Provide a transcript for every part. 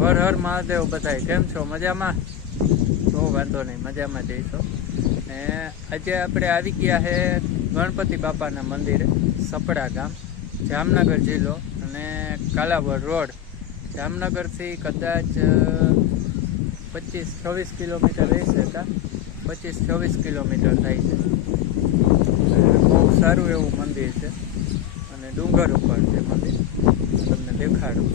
હર હર મહાદેવ બધાય કેમ છો મજામાં? તો વાંધો નહીં, મજામાં જઈશું. ને આજે આપણે આવી ગયા છે ગણપતિ બાપાના મંદિરે, સપડા ગામ, જામનગર જિલ્લો અને કાલાવડ રોડ. જામનગરથી કદાચ 25-26 કિલોમીટર રહેશે, 25-26 કિલોમીટર થાય છે. બહુ સારું એવું મંદિર છે અને ડુંગર ઉપર છે મંદિર, તમને દેખાડું.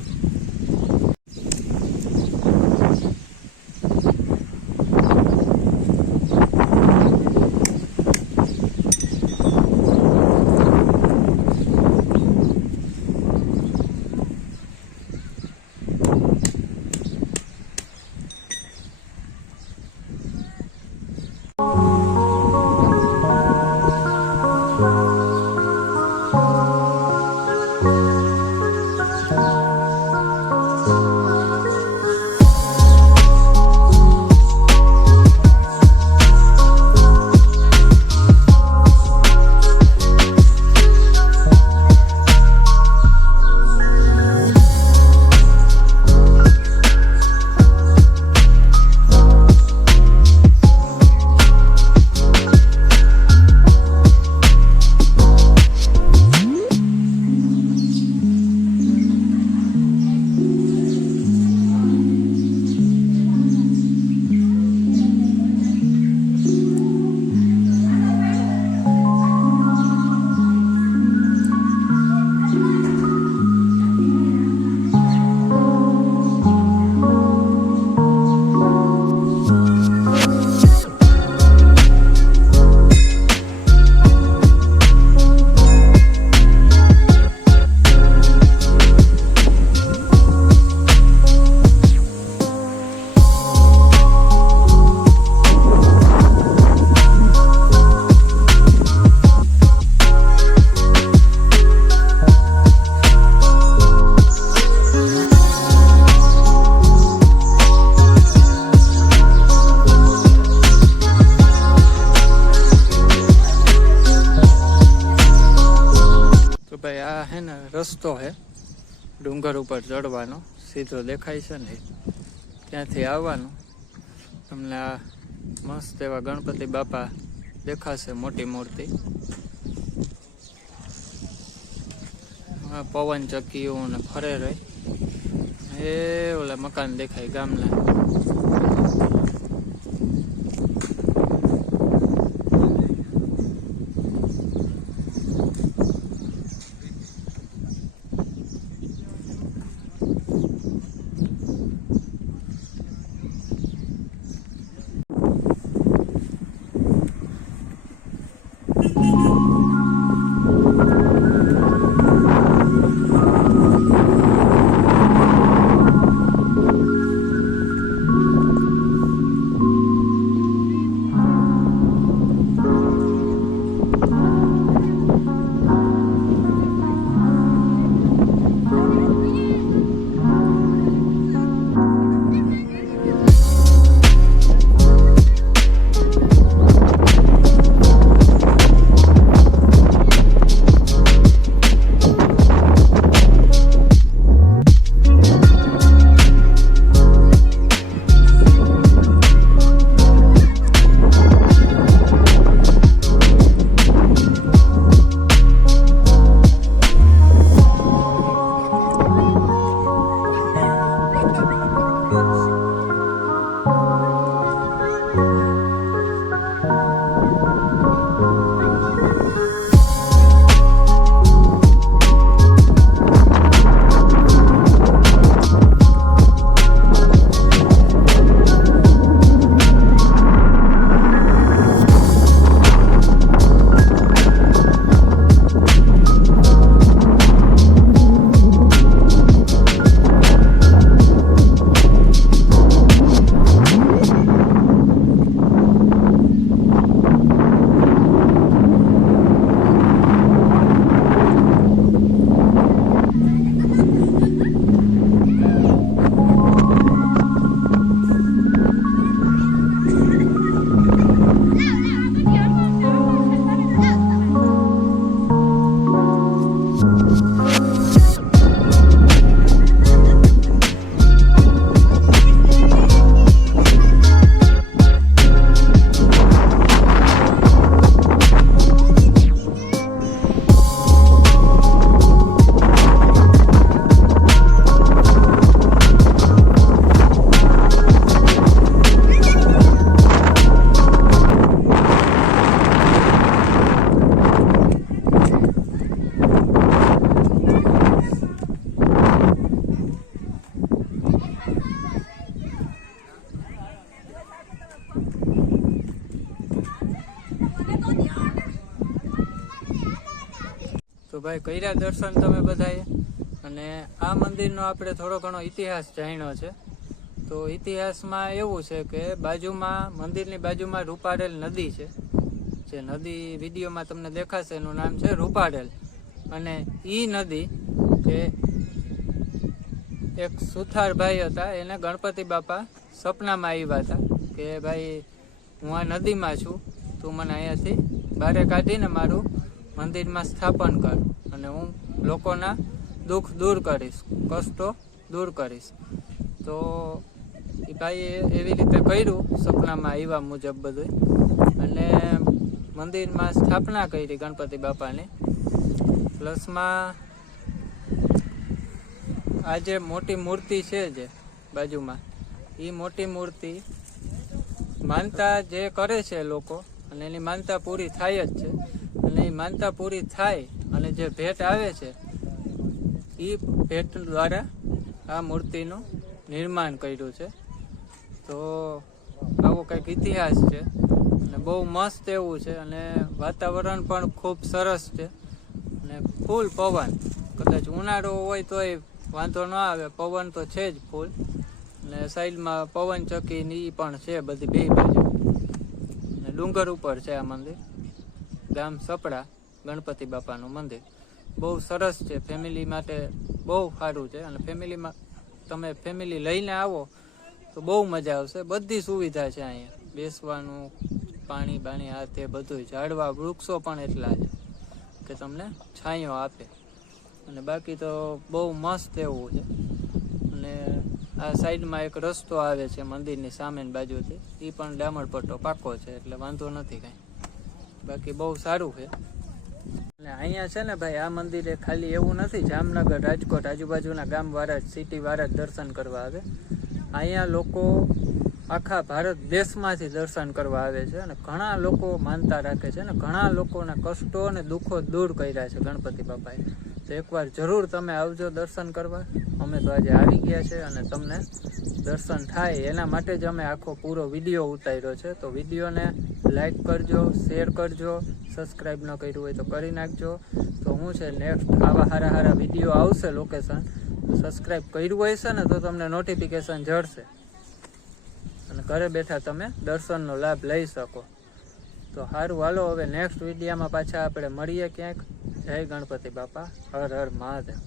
ભાઈ આ હે ને રસ્તો હે ડુંગર ઉપર ચડવાનો, સીધો દેખાય છે ને ત્યાંથી આવવાનું. તમને આ મસ્ત એવા ગણપતિ બાપા દેખાશે, મોટી મૂર્તિ. પવન ચક્કીઓ ને ફરે રહી, એ ઓલા મકાન દેખાય ગામના. ભાઈ કર્યા દર્શન તમે બધાએ, અને આ મંદિરનો આપણે થોડો ઘણો ઇતિહાસ જાણ્યો છે. તો ઇતિહાસમાં એવું છે કે મંદિરની બાજુમાં રૂપારેલ નદી છે. જે નદી વિડીયોમાં તમને દેખાશે એનું નામ છે રૂપારેલ. અને ઈ નદી કે એક સુથારભાઈ હતા, એને ગણપતિ બાપા સપનામાં આવ્યા હતા કે ભાઈ હું આ નદીમાં છું, તું મને અહીંયાથી બહાર કાઢીને મારું મંદિરમાં સ્થાપન કર, અને હું લોકોના દુઃખ દૂર કરીશ, કષ્ટો દૂર કરીશ. તો એ ભાઈએ એવી રીતે કર્યું, સપનામાં આવ્યા મુજબ બધું, અને મંદિરમાં સ્થાપના કરી ગણપતિ બાપાની. પ્લસમાં આ જે મોટી મૂર્તિ છે જે બાજુમાં, એ મોટી મૂર્તિ માનતા જે કરે છે લોકો, અને એની માનતા પૂરી થાય જ છે. અને એ માનતા પૂરી થાય અને જે ભેટ આવે છે એ ભેટ દ્વારા આ મૂર્તિનું નિર્માણ કર્યું છે. તો આવો કંઈક ઇતિહાસ છે, અને બહુ મસ્ત એવું છે, અને વાતાવરણ પણ ખૂબ સરસ છે, અને ફૂલ પવન. કદાચ ઉનાળો હોય તોય વાંધો ન આવે, પવન તો છે જ ફૂલ. અને સાઈડમાં પવન ચક્કી ને ઈ પણ છે બધી બે બાજુ. અને ડુંગર ઉપર છે આ મંદિર, ગામ સપડા ગણપતિ બાપાનું મંદિર. બહુ સરસ છે, ફેમિલી માટે બહુ સારું છે. અને તમે ફેમિલી લઈને આવો તો બહુ મજા આવશે. બધી સુવિધા છે અહીંયા, બેસવાનું, પાણી બાણી, આ તે બધું. ઝાડવા વૃક્ષો પણ એટલા છે કે તમને છાંયો આપે. અને બાકી તો બહુ મસ્ત એવું છે. અને આ સાઈડમાં એક રસ્તો આવે છે મંદિરની સામેની બાજુથી, એ પણ ડામર પટ્ટો પાકો છે, એટલે વાંધો નથી કાંઈ. બાકી બહુ સારું છે. અને અહીંયા છે ને ભાઈ, આ મંદિરે ખાલી એવું નથી જામનગર, રાજકોટ, આજુબાજુના ગામ વાળા જ, સિટી વાળા જ દર્શન કરવા આવે. અહીંયા લોકો આખા ભારત દેશમાંથી દર્શન કરવા આવે છે, અને ઘણા લોકો માનતા રાખે છે, અને ઘણા લોકોના કષ્ટો અને દુઃખો દૂર કર્યા છે ગણપતિ બાપાએ. તો એકવાર જરૂર તમે આવજો દર્શન કરવા. અમે તો આજે આવી ગયા છે, અને તમને દર્શન થાય એના માટે જ અમે આખો પૂરો વિડીયો ઉતાર્યો છે. તો વિડીયોને લાઈક કરજો, શેર કરજો, સબસ્ક્રાઈબ ન કર્યું હોય તો કરી નાખજો. તો હું છે નેક્સ્ટ આવા સારા વિડીયો આવશે લોકેશન. સબસ્ક્રાઈબ કર્યું હોય છે ને તો તમને નોટિફિકેશન જડશે, અને ઘરે બેઠા તમે દર્શનનો લાભ લઈ શકો. તો સારું, હાલો હવે નેક્સ્ટ વિડીયોમાં પાછા આપણે મળીએ ક્યાંક. જય ગણપતિ બાપા, હર હર મહાદેવ.